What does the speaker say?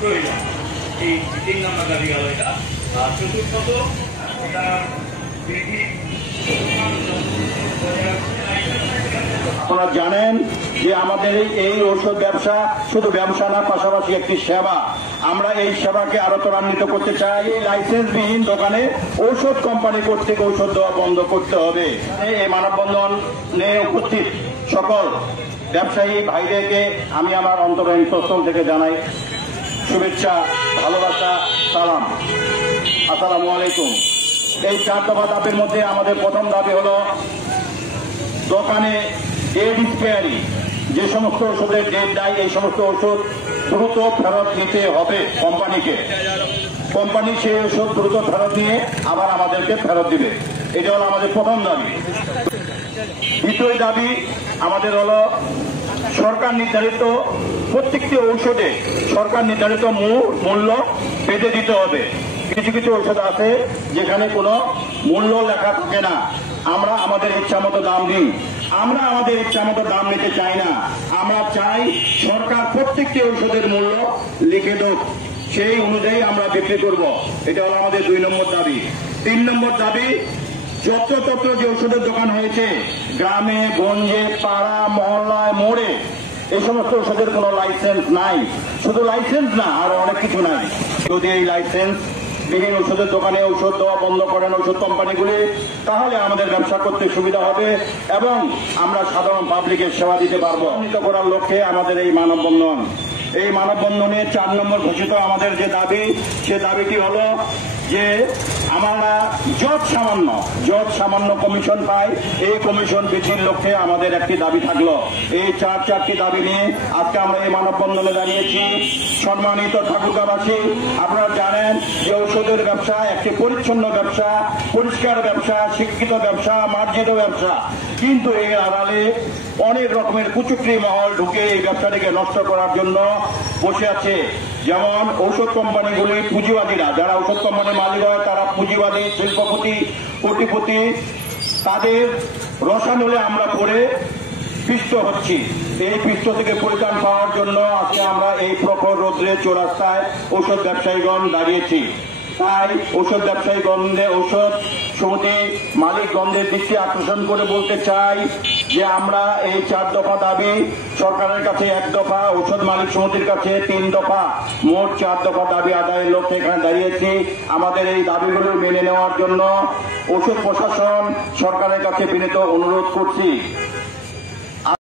প্রয়োজন। এই 3 নম্বর দাবি গেল এটা। আর চতুর্থত এটা আপনারা জানেন যে আমাদের এই ঔষধ ব্যবসা শুধু ব্যবসা না, পাশাপাশি একটি সেবা। আমরা এই সেবাকে আরো ত্বরান্বিত করতে চাই। এই লাইসেন্সবিহীন দোকানে ঔষধ কোম্পানি কর্তৃক ঔষধ দেওয়া বন্ধ করতে হবে। এই মানববন্ধনে উপস্থিত সকল ব্যবসায়ী ভাইদেরকে আমি আমার অন্তরস্থল থেকে জানাই শুভেচ্ছা, ভালোবাসা, সালাম। আসসালামু আলাইকুম। এই 4 দফা দাবির মধ্যে আমাদের প্রথম দাবি হলো দোকানে ডেট এক্সপায়ারি, যে সমস্ত ওষুধের ডেট দেয় এই সমস্ত ওষুধ দ্রুত ফেরত নিতে হবে কোম্পানিকে। কোম্পানি সেই ওষুধ দ্রুত ফেরত নিয়ে আবার আমাদেরকে ফেরত দিবে। এটা হলো আমাদের প্রথম দাবি। দ্বিতীয় দাবি আমাদের হলো সরকার নির্ধারিত প্রত্যেকটি ঔষধে সরকার নির্ধারিত মূল্য বেঁধে দিতে হবে। কিছু কিছু ঔষধ আছে যেখানে কোনো মূল্য লেখা থাকে না। আমরা আমাদের ইচ্ছা মতো দাম দিই। আমরা আমাদের ইচ্ছা মতো দাম নিতে চাই না। আমরা চাই সরকার প্রত্যেকটি ঔষধের মূল্য লিখে দেব, সেই অনুযায়ী আমরা বিক্রি করব। এটা হলো আমাদের 2 নম্বর দাবি। 3 নম্বর দাবি, যত্রতত্র যে ওষুধের দোকান হয়েছে গ্রামে গঞ্জে পাড়া মহল্লায় মোড়ে এই সমস্ত ওষুধের কোনো লাইসেন্স নাই। শুধু লাইসেন্স না, আরো অনেক কিছু নাই। যদি এই লাইসেন্স বিহীন ওষুধের দোকানে ঔষধ দেওয়া বন্ধ করেন ওষুধ কোম্পানিগুলি, তাহলে আমাদের ব্যবসা করতে সুবিধা হবে এবং আমরা সাধারণ পাবলিকের সেবা দিতে পারবো। উন্নীত করার লক্ষ্যে আমাদের এই মানববন্ধন। এই মানববন্ধনে 4 নম্বর ঘোষিত আমাদের যে দাবি, সে দাবিটি হলো যে আমরা যত সামান্য কমিশন পাই, এই কমিশন বৃদ্ধির লক্ষ্যে আমাদের একটি দাবি থাকলো। এই 4টি দাবি নিয়ে আজকে আমরা এই মানববন্ধনে দাঁড়িয়েছি। সম্মানিত ঠাকুরগাঁওবাসী, আপনারা জানেন যে ঔষধের ব্যবসা একটি পরিচ্ছন্ন ব্যবসা, পরিষ্কার ব্যবসা, শিক্ষিত ব্যবসা, মার্জিত ব্যবসা। কিন্তু এর আড়ালে অনেক রকমের কুচক্রী মহল ঢুকে এই ব্যবসাটিকে নষ্ট করার জন্য বসে আছে। যেমন ঔষধ কোম্পানিগুলি পুঁজিবাদীরা, যারা ঔষধ কোম্পানির মালিক হয় তারা পুঁজিবাদী, শিল্পপতি, কোটিপতি, তাদের রসানলে আমরা পড়ে পিষ্ট হচ্ছি। এই পিষ্ট থেকে পরিত্রাণ পাওয়ার জন্য আজকে আমরা এই প্রখর রৌদ্রে চৌরাস্তায় ঔষধ ব্যবসায়ীগণ দাঁড়িয়েছি। তাই ঔষধ ব্যবসায়ীগণদের, ঔষধ সমিতি মালিকগণদের দৃষ্টি আকর্ষণ করে বলতে চাই যে আমরা এই 4 দফা দাবি, সরকারের কাছে 1 দফা, ঔষধ মালিক সমিতির কাছে 3 দফা, মোট 4 দফা দাবি আদায়ের লক্ষ্যে এখানে দাঁড়িয়েছি। আমাদের এই দাবিগুলো মেনে নেওয়ার জন্য ঔষধ প্রশাসন সরকারের কাছে বিনীত অনুরোধ করছি।